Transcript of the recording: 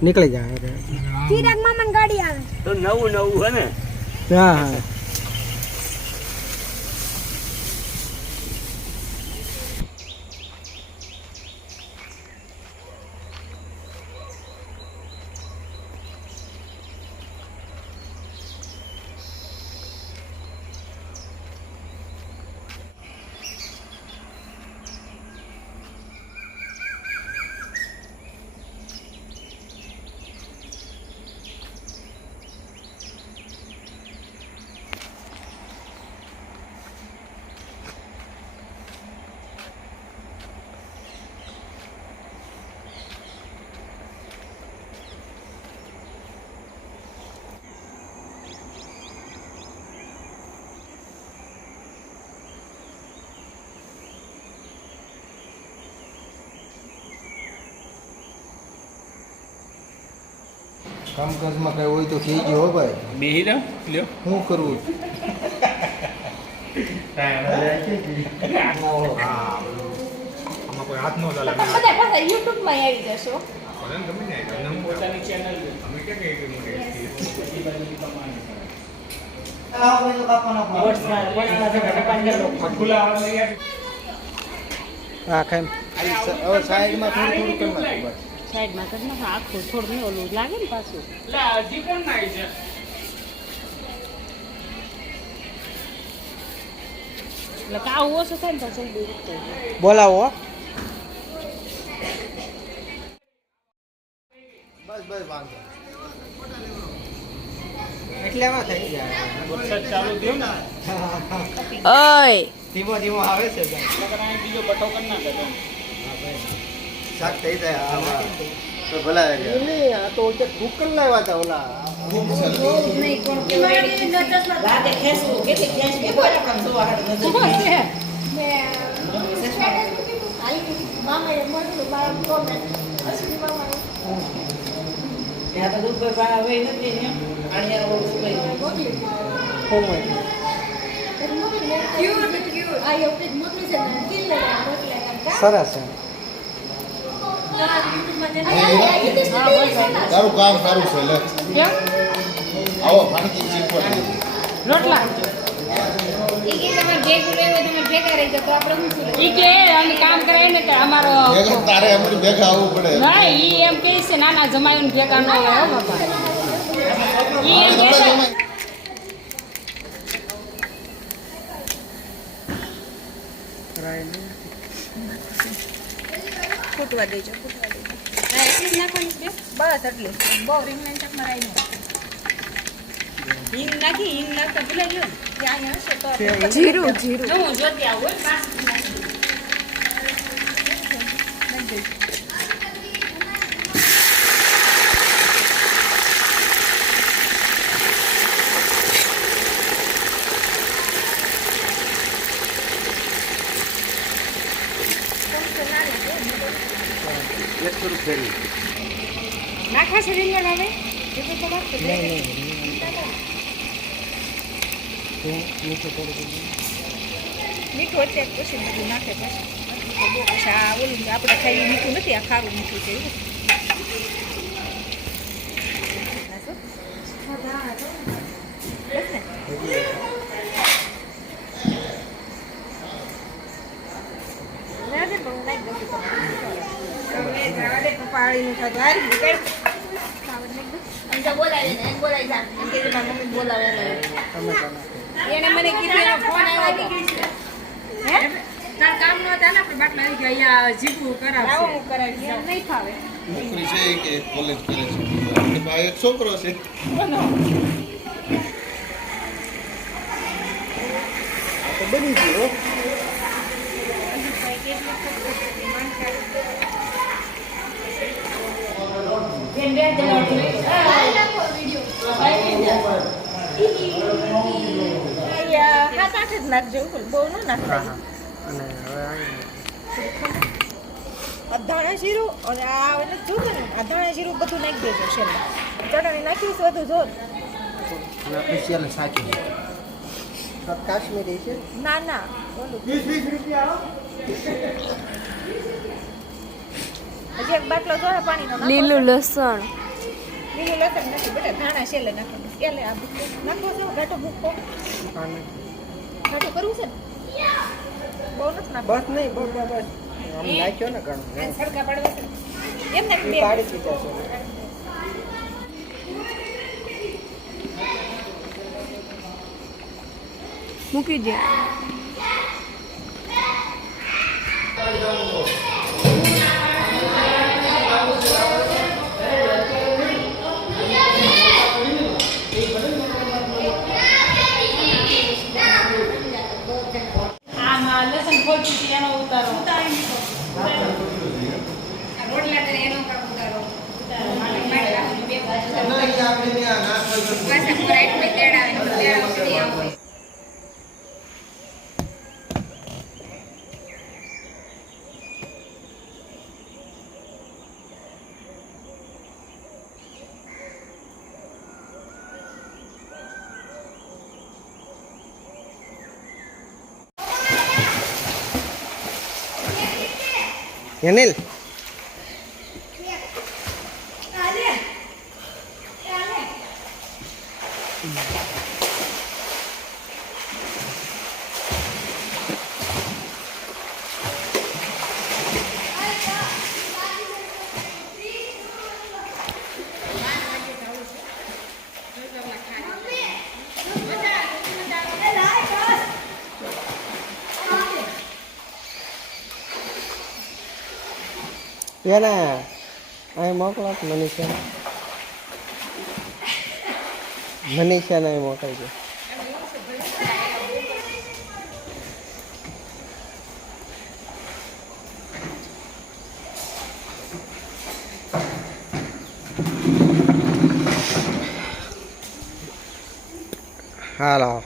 નીકળી જાય ચિરાગ મામાની ગાડી આવે તો નવું હે ને હા હા કામકાજમાં કઈ હોય તો કહી ગયો હો ભાઈ બેહી લો લ્યો શું કરવું આમાં કોઈ હાથ ન ચાલે બધા પાછા YouTube માં આવી જશો ભલે ગમે ને પોતાની ચેનલ અમે કે મોટી હા ખાઈ હવે સાઈડમાં થોડું કેમ નાખું બસ સાઈડમાં કરી નાખો આખું થોડું ઓલું લાગે ને પાછું લા હજી કોણ નાઈ છે એટલે કાવ ઓછો થાય ને તો જલ્દી ઉઠતો બોલાવો બસ બસ વાંધો એટલેમાં થઈ જાય વરસાદ ચાલુ થયો ને ઓય ધીમો ધીમો આવે છે બીજો બટો કરી નાખે તો શાક થઈ જાય હા તો ભલા આ તો ઓકે ભૂખ કરી લાવ્યા હતા ઓલા લાગે ખેસવું કેટલી ખેસ કે બોલા પણ જોવા હાડ નજર ત્યાં તો દુઃખ ભાઈ હવે નથી ને આણિયા ઓછું સરસ છે તારું કામ સારું છે લે આવો ફાણકી શીખવા રોટલા ઈ કે અમે કામ કરાય ને તો અમારો તારે અમારી ભેગા આવવું પડે ના ઈ એમ કહે છે નાના જમાયું ભેગા ન હોય હો બાપા ઈ એમ કહે છે ફૂટવા દેજો ના એટલી જ નાખવાની છે બસ એટલી બહુ રીંગણ ચક મરાઈ હિંગ નાખી હિંગ નાખતા ભૂલાઈ ગયો ત્યાં હશે તો જીરું હું જોતી આવું પાસ નાખા છે રીંગણ હવે મીઠું અત્યારે પછી બધું નાખે પછી આ ઓલું આપણે ખાઈ મીઠું નથી આ ખારું મીઠું છે એવું પાણીનું થતું હારી મમ્મી બોલાવે એને મને કીધું એનો ફોન આવ્યો હે તાર કામ ન હતા ને આપણે બાટલા આવી ગયા જીવું કરાવશે હું કરાવી એમ નહીં ફાવે નોકરી છે કે કોલેજ કરે છે આપણી પાસે એક છોકરો છે તો બની ગયો ધાણા જીરું અને આ જોતું ને આ ધાણા જીરું બધું નાખી દેજો છેલ્લે ચટણી નાખીશ બધું જો સ્પેશિયલ સાચી કાશ્મીરી છે ના ના બોલું 20 રૂપિયા હજી એક બાટલો જોવે પાણીનો નાખો. લીલું લસણ લીલું લસણ નથી બેટા, ધાણા છેલ્લે નાખવાનું. એટલે આ ભૂકો નાખવો છે, ઘાટો ભૂકો ઘાટો કરવું છે ને? બહુ નથી નાખવું. બસ નહીં બસ બસ બસ આમ નાખ્યો ને ઘણું આ સડકા પાડવા છે એમને એ બે કાઢી દીધા છે મૂકી દે આમાં લસણ ફોડ્યું છે એનો ઉતારો રોટલા કરે એનો કાપ ઉતારો. અનિલ એને અહીં મોકલો મનીષાને અહીં મોકલજો હાલો